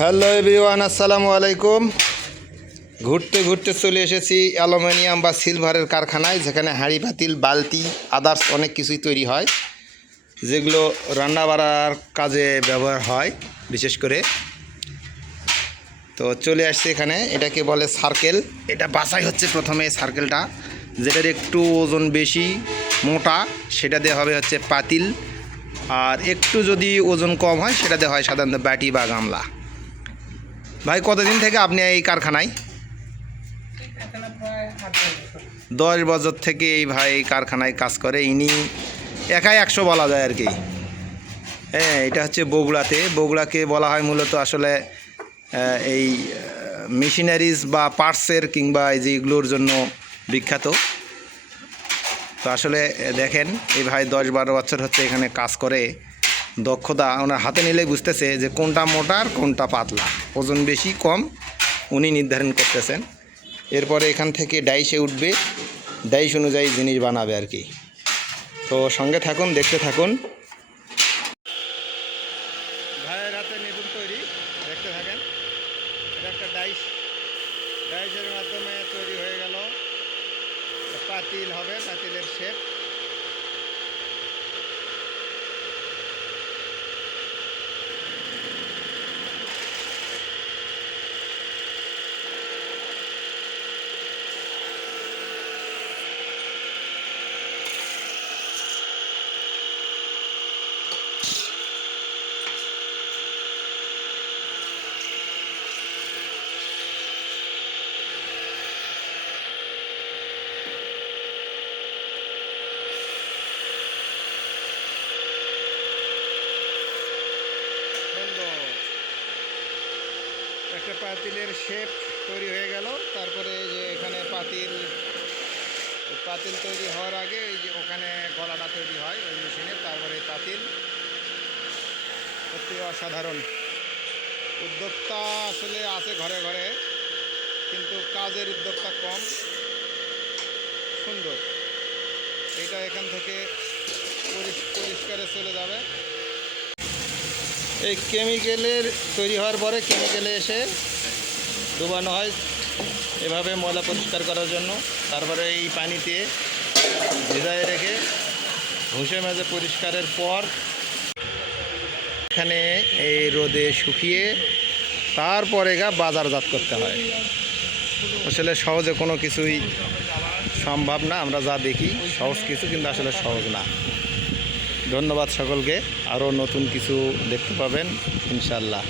Hello everyone, আসসালামু আলাইকুম। ঘুরতে ঘুরতে চলে এসেছি অ্যালুমিনিয়াম বা সিলভারের কারখানায়, যেখানে হাঁড়ি পাতিল বালতি আদার্স অনেক কিছুই তৈরি হয়, যেগুলো রান্না বাড়ার কাজে ব্যবহার হয় বিশেষ করে। তো চলে আসছে এখানে, এটাকে বলে সার্কেল। এটা বাছাই হচ্ছে প্রথমে সার্কেলটা, যেটার একটু ওজন বেশি মোটা সেটা দিয়ে হবে হচ্ছে পাতিল, আর একটু যদি ওজন কম হয় সেটা দিয়ে হয় সাধারণত বাটি বা গামলা। ভাই, কতদিন থেকে আপনি এই কারখানায়? 10 বছর থেকে এই ভাই কারখানায় কাজ করে। ইনি একাই 100 বলা যায় আর কি। হ্যাঁ, এটা হচ্ছে বগুড়াকে বলা হয় মূলত আসলে এই মেশিনারিজ বা পার্টসের কিংবা এই যেগুলোর জন্য বিখ্যাত। তো আসলে দেখেন, এই ভাই 10-12 বছর হচ্ছে এখানে কাজ করে। দক্ষতা ওনার হাতে নিলেই বুঝতেছে যে কোনটা মোটা আর কোনটা পাতলা, ওজন বেশি কম উনি নির্ধারণ করতেছেন। এরপরে এখান থেকে ডাইসে উঠবে, ডাইস অনুযায়ী জিনিস বানাবে আর কি। তো সঙ্গে থাকুন, দেখতে থাকুন। ভাইয়ের হাতে নিপুণ তৈরি, দেখতে থাকেন। এটা একটা ডাইসের মাধ্যমে তৈরি হয়ে গেল। পাতিল হবে, পাতিলের শেপ। একটা পাতিলের শেপ তৈরি হয়ে গেল। তারপরে যে এখানে পাতিল তৈরি হওয়ার আগে এই যে ওখানে গলাটা তৈরি হয় ওই মেশিনে। তারপরে পাতিল। সত্যি অসাধারণ উদ্যোক্তা আসলে আছে ঘরে ঘরে, কিন্তু কাজের উদ্যোক্তা কম। সুন্দর। এটা এখান থেকে পরিষ্কারে চলে যাবে। এই কেমিক্যালের তৈরি হওয়ার পরে কেমিক্যালে এসে ডুবানো হয় এভাবে ময়লা পরিষ্কার করার জন্য। তারপরে এই পানিতে ভিজায় রেখে ঘষে মেজে পরিষ্কারের পর এখানে এই রোদে শুকিয়ে তারপরে বাজারজাত করতে হয়। আসলে সহজে কোনো কিছুই সম্ভব না, আমরা যা দেখি সহজ কিছু, কিন্তু আসলে সহজ না। ধন্যবাদ সকলকে। আরও নতুন কিছু দেখতে পাবেন ইনশাল্লাহ।